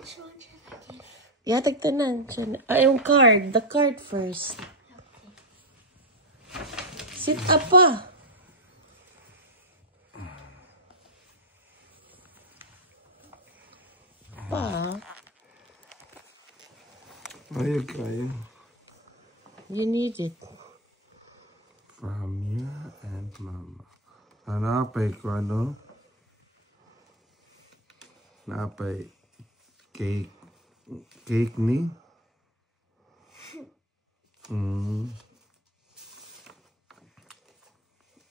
Which one should I give? Yeah, tagtanan. Yung card. The card first. Okay. Sit up pa. Pa. Ayun kaya. You need it. From you and mama. Napay ko ano? Napay cake. Cake ni?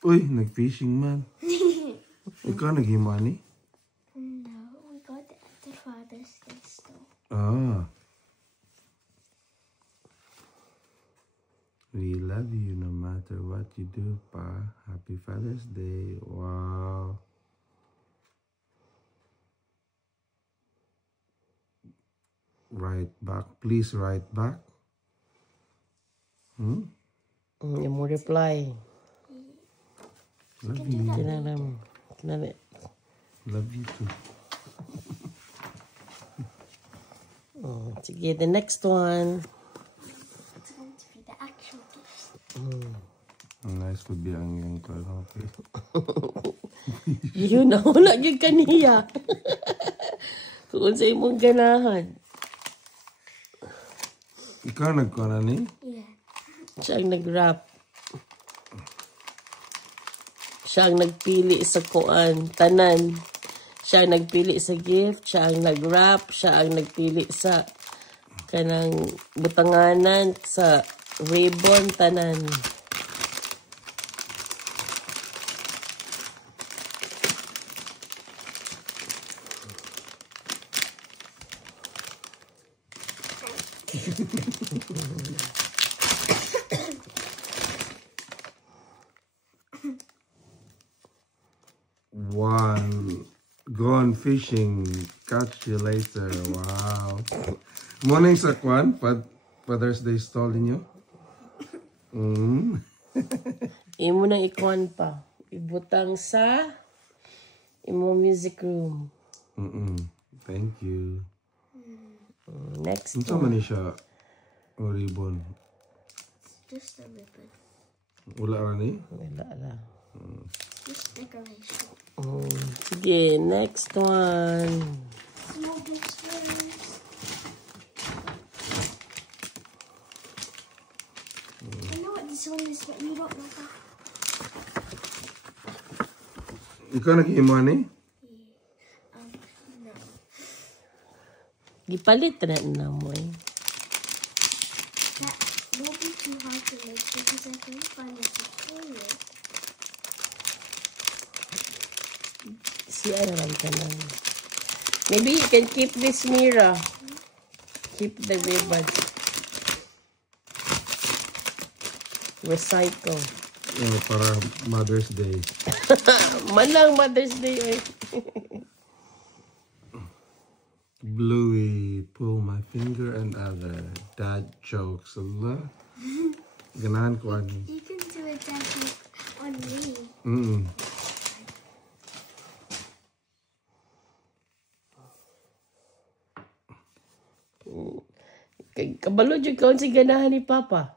Uy, nag-fishing man. Ikaw nag-himani? No, we got it at the Father's Day store. Ah. We love you no matter what you do, Pa. Happy Father's Day. Wow. Write back. Please write back. Yung mo reply. Love you. Kinalam. Love you too. Sige, the next one. It's going to be the actual gift. Nice could be ang yung card. Okay. Yun na, wala yung kaniya. Kung sa imong ganahan. Ikaw nagkona ni? Yeah. Siya ang nag-wrap. Siya ang nagpili sa kuan, tanan. Siya ang nagpili sa gift, siya ang nag-wrap, siya ang nagpili sa kanang butanganan, sa ribbon, tanan. One. Gone fishing. Catch you later. Wow. Morning sa kwan. Father's Day stall ninyo? Imo na ikuan pa. Ibutang sa imo music room. Thank you. Next Unsa man ni siya? O ribbon? Just a ribbon. Wala ra ni? Wala lang. Just decoration. Sige, next one. Small gifts first. I know what this one is, but you don't know that. Ikaw nag-imo ni? No. Gipalit na mo eh. That won't be too hard to make because I can find a tutorial. Siya lang ka lang. Maybe you can keep this mirror. Keep the ribbon. Recycle. Para Mother's Day. Manang Mother's Day eh. Bluey, pull my finger and other. Dad jokes. Allah. Ganahan ko ani. You can do a dad joke on me. Kabalo dyan ka si ganahan ni Papa.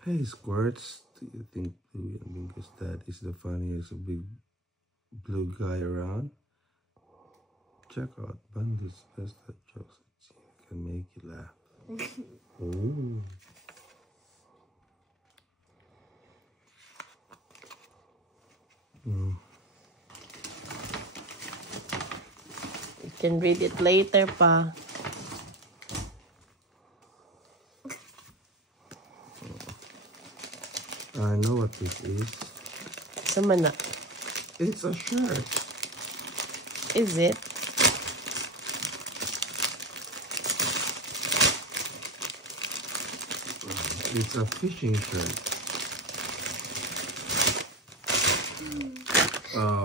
Hey, Squirts. Do you think Bluey and Bingo's dad is the funniest big blue guy around? Check out Bundy's best dad jokes. It can make you laugh. Oh. You can read it later pa. I know what this is. Sama na. It's a shirt. Is it? It's a fishing shirt. Oh.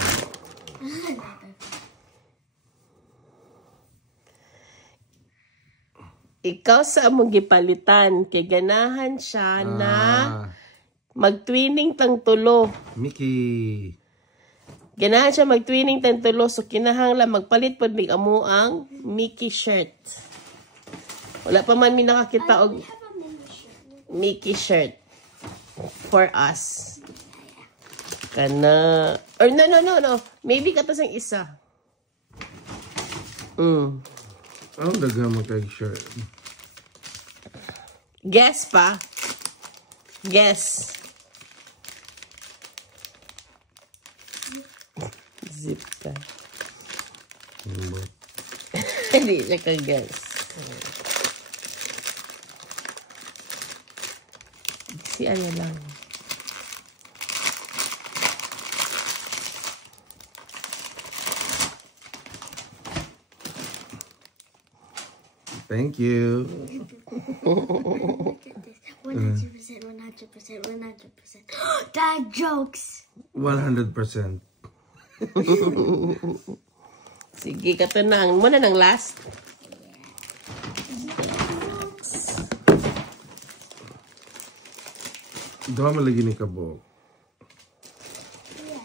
Ikaw sa among gipalitan kay ganahan siya na mag-twinning tang tulo. Mickey. Ganahan siya mag-twinning tentulo, so kinahanglan magpalit pod mig amo ang Mickey shirt. Wala pa man mi nakakita og We have a mini shirt. Mickey shirt for us. Kana or no. Maybe katas ang isa. Ang daga mo kay shirt. Guess pa. Guess. Zip ka. Hindi siya ka-guess. Si ano lang. Thank you. Look at this. 100%. Dad jokes. 100%. Sige, kato na. Muna ng last. Doon malagi ni Kabo. Yeah.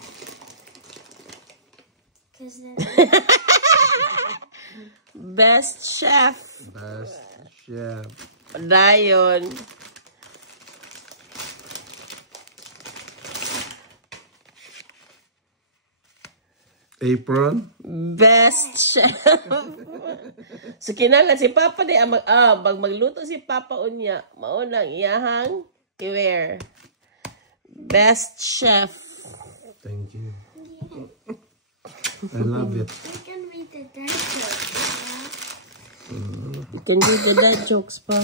Because then Best chef. Best chef. Dayon. Apron. Best chef. So kinahanglan si Papa di magluto si Papa unya. Mao nang iyahang i-wear. Best chef. Thank you. I love it. we can read the dad jokes. You can do the dad jokes pa.